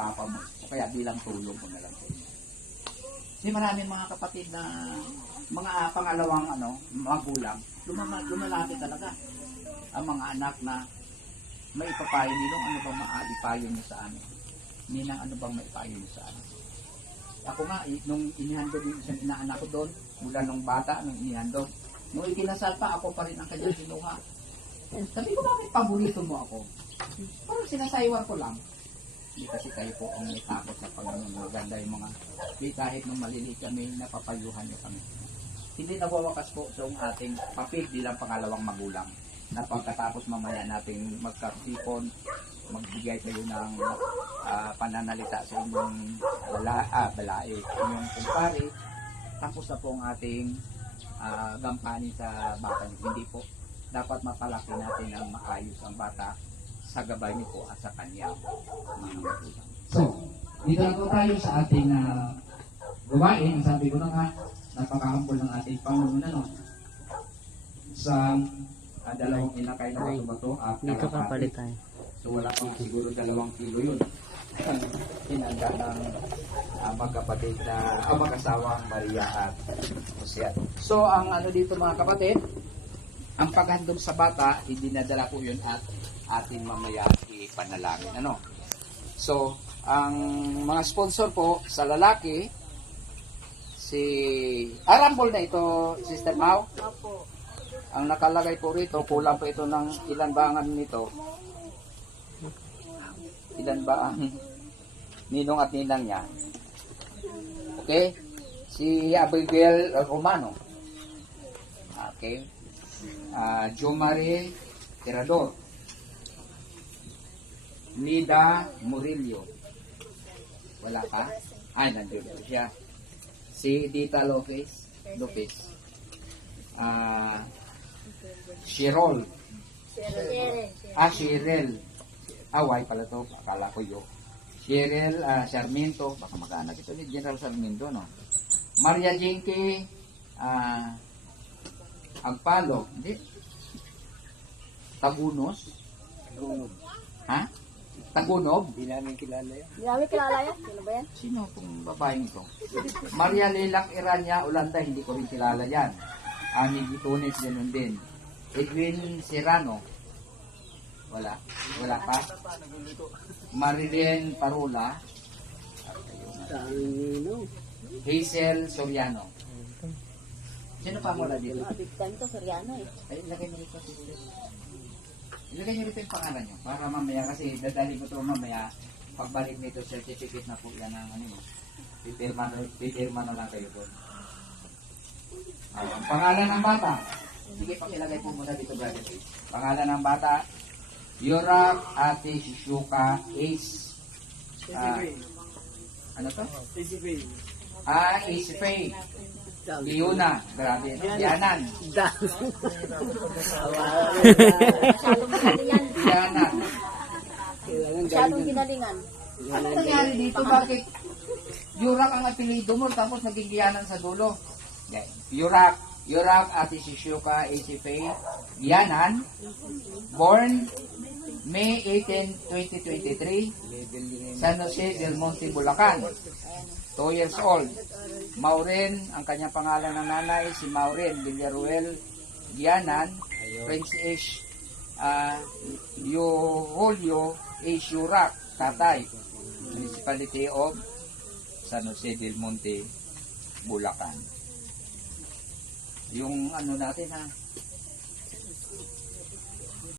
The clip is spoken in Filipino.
papa mo. O kaya bilang tulong ko na lang sa inyo. Kasi maraming mga kapatid na mga pangalawang magulang, lumalapit talaga ang mga anak na may ipapayo nilong ano bang maipayo niyo sa amin. Ninang ano bang maipayo niyo sa amin. Ako nga, nung inihandog yung isang inaanak ko doon, mula nung bata, nung inihandog, nung ikinasal pa, ako pa rin ang kanyang kinuha. Sabi ko, bakit paborito mo ako? Parang sinasaywan ko lang. Hindi kasi kayo po ang may takot sa Panginoon. Maganda yung mga, kahit nung maliliit kami, napapayuhan niyo kami. Hindi nawawakas po sa ating papig bilang pangalawang magulang. Na pagkatapos mamaya nating magkasipon, magbigay kayo ng pananalita sa inyong balae, inyong kumpare, tapos na po ang ating gampanin sa bata. Hindi po. Dapat mapalaki natin ang maayos ang bata sa gabay niyo po at sa kanya. So, dito na po tayo sa ating gawain. Sabi ko na nga, napakahambol ng ating Panginoon sa dalawang inakay na bato at dito kapalit tayo. So wala pang siguro 2 kilo yun. Hinanda ng magkapatid na mag-asawang Maria at Jose. So ang dito mga kapatid, ang paghandog sa bata, hindi nadala po yun at ating mamaya ipanalangin. So ang mga sponsor po sa lalaki, si Arambol na ito, Sister Mau. Opo. Ang nakalagay po rito, kulang po ito ng ilan ba ang nito? Ilan ba ang ninong at ninang niya? Okay? Si Abigail Romano. Okay? Jo Marie Tirador. Nida Murillo. Wala pa? Ay, nandun siya. Si Dita Lopez. Shirol. Shirel. Away pala to. Akala ko yun. Shirel Sarmiento. Baka mag-anak ito ni General Sarmiento, no? Maria Jinky Agpalo. Hindi. Tagunos. Ha? Tagunog? Hindi namin kilala yan. Hindi namin kilala yan. Sino ba yan? Sino itong babaeng ito? Maria Lilac Irania Ulanda. Hindi ko rin kilala yan. Ani Gitunes, ganun din. Edwin Serrano. Wala pa. Marilyn Parula. Hazel Soriano. Sino pa mula dito? Big time to, Soriano eh. Ay, ilagay niyo rito. Ilagay niyo rito yung pangalan niyo. Para mamaya, kasi dadali ko ito mamaya. Pagbalik nito, certificate na po yan ng pipirma na lang kayo po. Ang pangalan ng bata. Sige, pakilagay po muna dito, brother. Pangalan ng bata, Yorak Ate Shishuka Ace. Ano to? Ace Faye. Liuna. Grabe. Yanan. Yanan. Masyadong ginalingan. Ano nangyari dito? Bakit Yorak ang apelido mo tapos naging Yanan sa dulo? Yorak Ate Shishuka Ace Faye. Yanan. Born May 18, 2023, San Jose del Monte, Bulacan. 2 years old. Maureen, ang kanyang pangalan ng nanay, si Maureen Villaruel Gianan, French age, Julio H. Yurak, tatay, Municipality of San Jose del Monte, Bulacan. Yung natin